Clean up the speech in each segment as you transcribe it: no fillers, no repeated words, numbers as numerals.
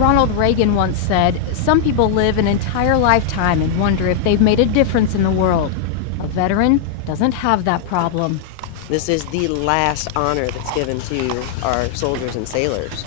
Ronald Reagan once said, "Some people live an entire lifetime and wonder if they've made a difference in the world. A veteran doesn't have that problem." This is the last honor that's given to our soldiers and sailors.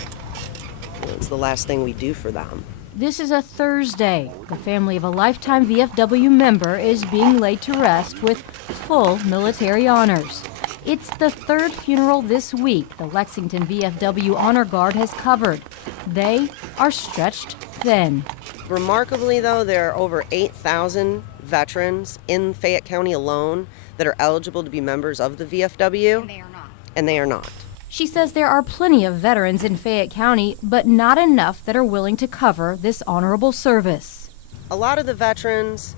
It's the last thing we do for them. This is a Thursday. The family of a lifetime VFW member is being laid to rest with full military honors. It's the third funeral this week the Lexington VFW Honor Guard has covered. They are stretched thin. Remarkably, though, there are over 8,000 veterans in Fayette County alone that are eligible to be members of the VFW. And they are not. And they are not. She says there are plenty of veterans in Fayette County, but not enough that are willing to cover this honorable service. A lot of the veterans,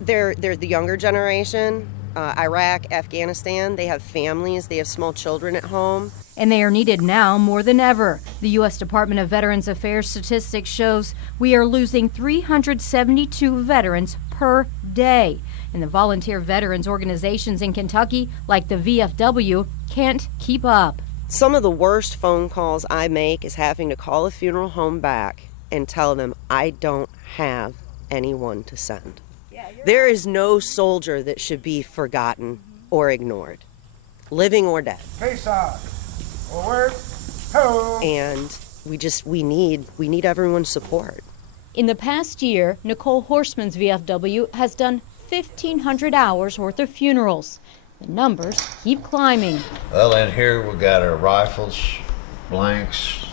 they're the younger generation. Iraq, Afghanistan, they have families, they have small children at home. And they are needed now more than ever. The U.S. Department of Veterans Affairs statistics shows we are losing 372 veterans per day. And the volunteer veterans organizations in Kentucky, like the VFW, can't keep up. Some of the worst phone calls I make is having to call a funeral home back and tell them I don't have anyone to send. There is no soldier that should be forgotten or ignored, living or dead. Face on. Forward. Ho. And we need everyone's support. In the past year, Nicole Horseman's VFW has done 1,500 hours worth of funerals. The numbers keep climbing. Well, in here we got our rifles, blanks.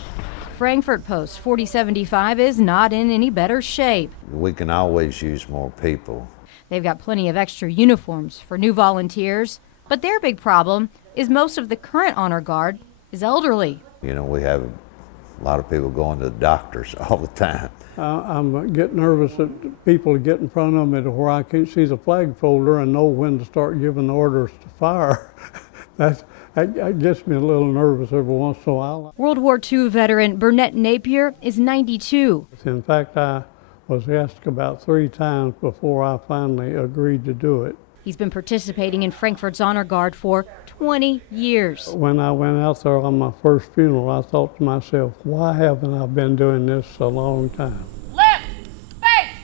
Frankfurt Post 4075 is not in any better shape. We can always use more people. They've got plenty of extra uniforms for new volunteers, but their big problem is most of the current honor guard is elderly. You know, we have a lot of people going to the doctors all the time. I'm getting nervous that people get in front of me to where I can't see the flag folder and know when to start giving orders to fire. That gets me a little nervous every once in a while. World War II veteran Burnett Napier is 92. In fact, I was asked about 3 times before I finally agreed to do it. He's been participating in Frankfurt's Honor Guard for 20 years. When I went out there on my first funeral, I thought to myself, why haven't I been doing this a long time? Left, face.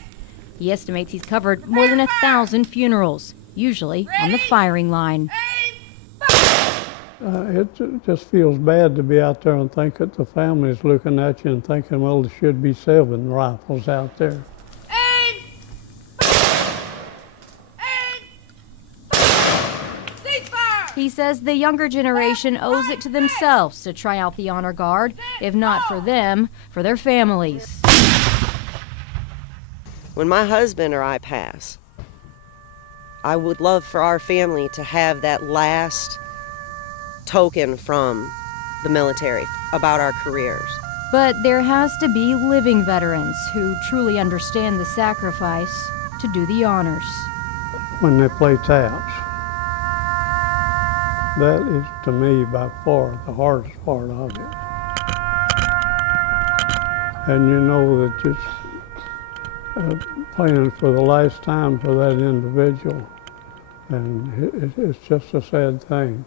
He estimates he's covered more than 1,000 funerals, usually on the firing line. It just feels bad to be out there and think that the family's looking at you and thinking, well, there should be 7 rifles out there. He says the younger generation owes it to themselves to try out the Honor Guard, if not for them, for their families. When my husband or I pass, I would love for our family to have that last token from the military about our careers. But there has to be living veterans who truly understand the sacrifice to do the honors. When they play taps, that is, to me, by far the hardest part of it. And you know that it's playing for the last time for that individual, and it's just a sad thing.